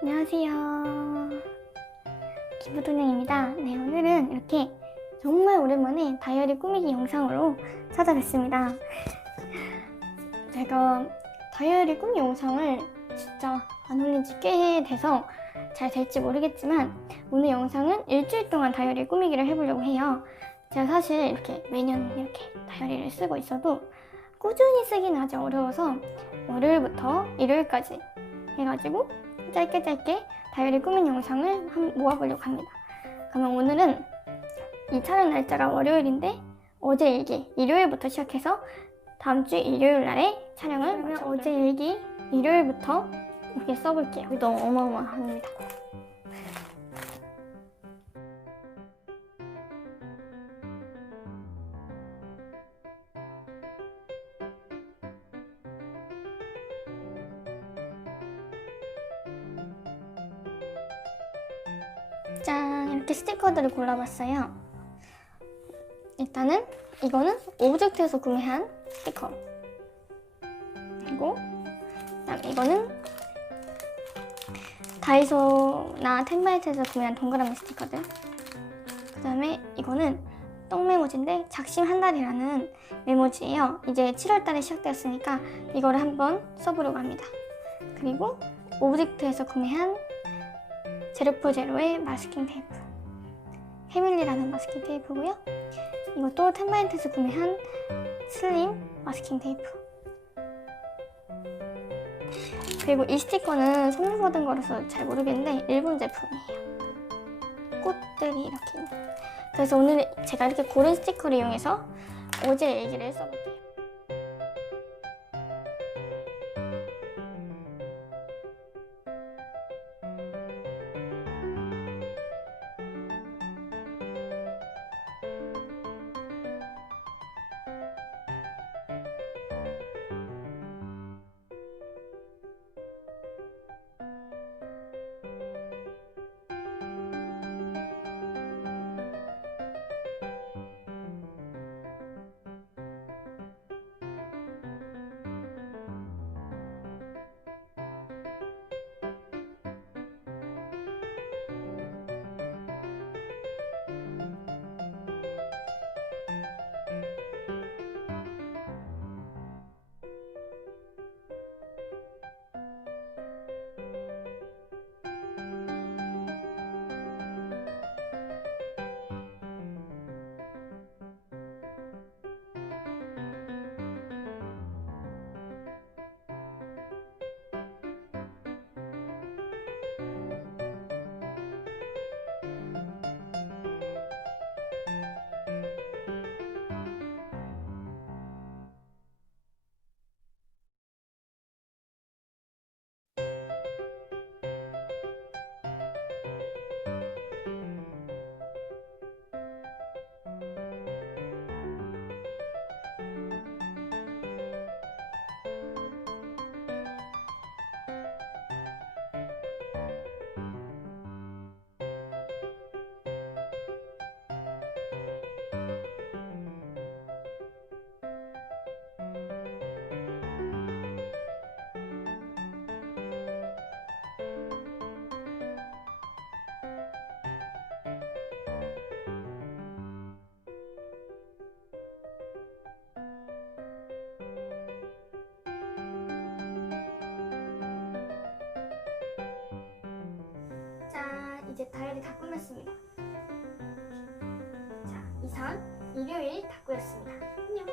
안녕하세요. 기부도령입니다. 네, 오늘은 이렇게 정말 오랜만에 다이어리 꾸미기 영상으로 찾아뵙습니다. 제가 다이어리 꾸미 영상을 진짜 안 올린 지 꽤 돼서 잘 될지 모르겠지만 오늘 영상은 일주일 동안 다이어리 꾸미기를 해보려고 해요. 제가 사실 이렇게 매년 이렇게 다이어리를 쓰고 있어도 꾸준히 쓰기는 아직 어려워서 월요일부터 일요일까지 해가지고 짧게 짧게 다이어리 꾸민 영상을 한- 모아보려고 합니다. 그러면 오늘은 이 촬영 날짜가 월요일인데 어제 일기 일요일부터 시작해서 다음 주 일요일 날에 촬영을 그러면 어제 일기 일요일부터 이렇게 써볼게요. 너무 어마어마합니다. 짠 이렇게 스티커들을 골라봤어요. 일단은 이거는 오브젝트에서 구매한 스티커. 그리고 그다음 이거는 다이소나 텐바이트에서 구매한 동그라미 스티커들. 그 다음에 이거는 떡 메모지인데 작심 한 달이라는 메모지예요. 이제 7월 달에 시작되었으니까 이거를 한번 써보려고 합니다. 그리고 오브젝트에서 구매한 제로포 제로의 마스킹 테이프. 패밀리라는 마스킹 테이프고요. 이것도 텐바인트에서 구매한 슬림 마스킹 테이프. 그리고 이 스티커는 선물 받은 거라서 잘 모르겠는데 일본 제품이에요. 꽃들이 이렇게 있는 그래서 오늘 제가 이렇게 고른 스티커를 이용해서 어제 얘기를 써볼게요 이제 다이어리 다 꾸몄습니다. 자, 이상 일요일 다 꾸렸습니다. 안녕.